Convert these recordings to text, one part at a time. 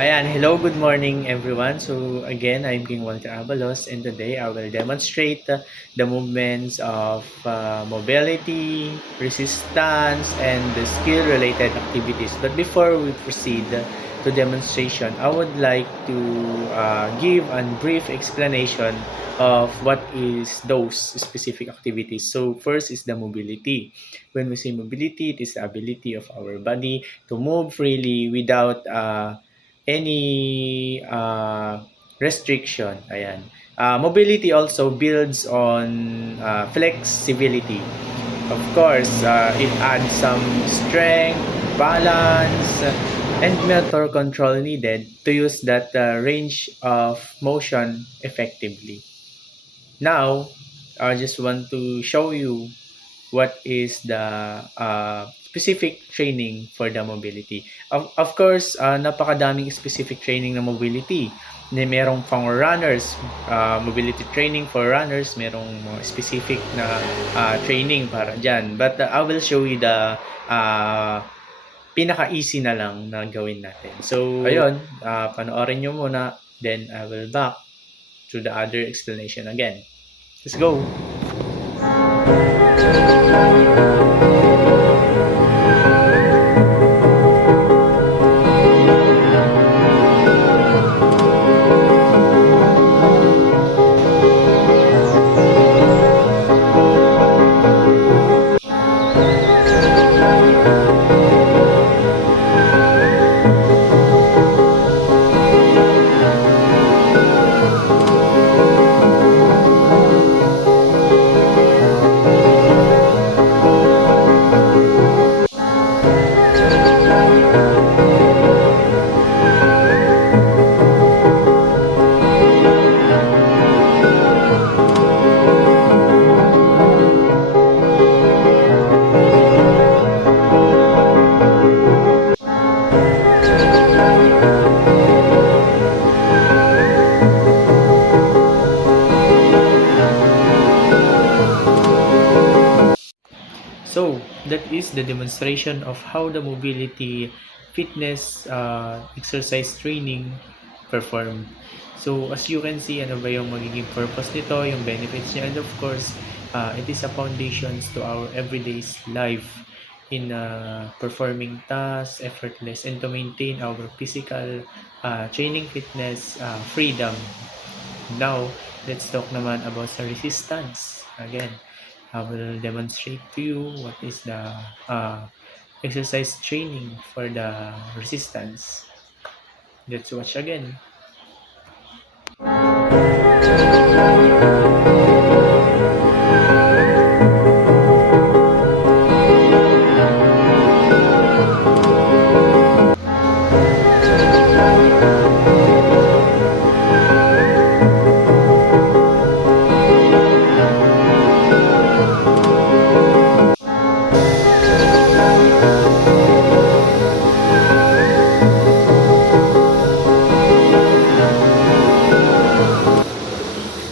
Ayan, hello, good morning everyone. So again, I'm King Walter Abalos, and today I will demonstrate the movements of mobility, resistance, and the skill-related activities. But before we proceed to demonstration, I would like to give a brief explanation of what is those specific activities. So first is the mobility. When we say mobility, it is the ability of our body to move freely without any restriction. Ayan. Mobility also builds on flexibility. Of course, it adds some strength, balance, and motor control needed to use that range of motion effectively. Now, I just want to show you what is the specific training for the mobility. Of course, napakadaming specific training ng mobility. Merong pang runners, mobility training for runners, merong mga specific na training para dyan. But I will show you the pinaka-easy na lang na gawin natin. So, ayun, panoorin nyo muna, then I will back to the other explanation again. Let's go! So, that is the demonstration of how the mobility fitness exercise training performed. So, as you can see, ano ba yung magiging purpose nito, yung benefits niya, and of course, it is a foundation to our everyday life in performing tasks effortless and to maintain our physical training fitness freedom. Now, let's talk naman about sa resistance. Again, I will demonstrate to you what is the exercise training for the resistance. Let's watch again.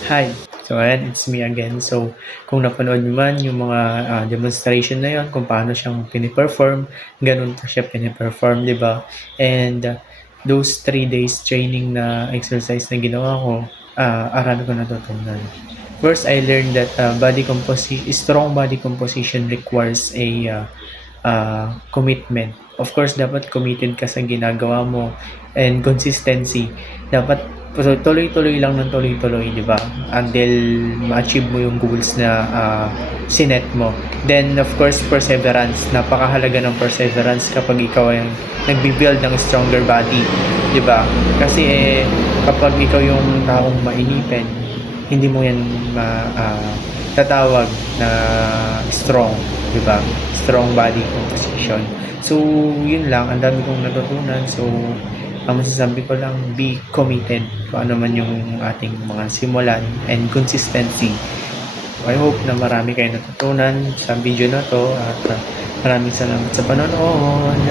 Hi! So, ayan, it's me again. So, kung napanood nyo man yung mga demonstration na yon, kung paano siyang piniperform, ganun pa siya piniperform, di ba? And those 3 days training na exercise na ginawa ko, aral ko natutunan. First, I learned that strong body composition requires a commitment. Of course, dapat committed ka sa ginagawa mo and consistency. Dapat tuloy-tuloy lang ng tuloy-tuloy, di ba? Until ma-achieve mo yung goals na sinet mo. Then, of course, perseverance. Napakahalaga ng perseverance kapag ikaw ay nagbi-build ng stronger body, di ba? Kasi kapag ikaw yung taong mainipin, hindi mo yan tatawag na strong, di ba? Strong body composition. So, yun lang. Ang dami kong natutunan. So, ang masasabi ko lang, be committed kung ano man yung ating mga simulan and consistency. I hope na marami kayo natutunan sa video na to at maraming salamat sa panonood.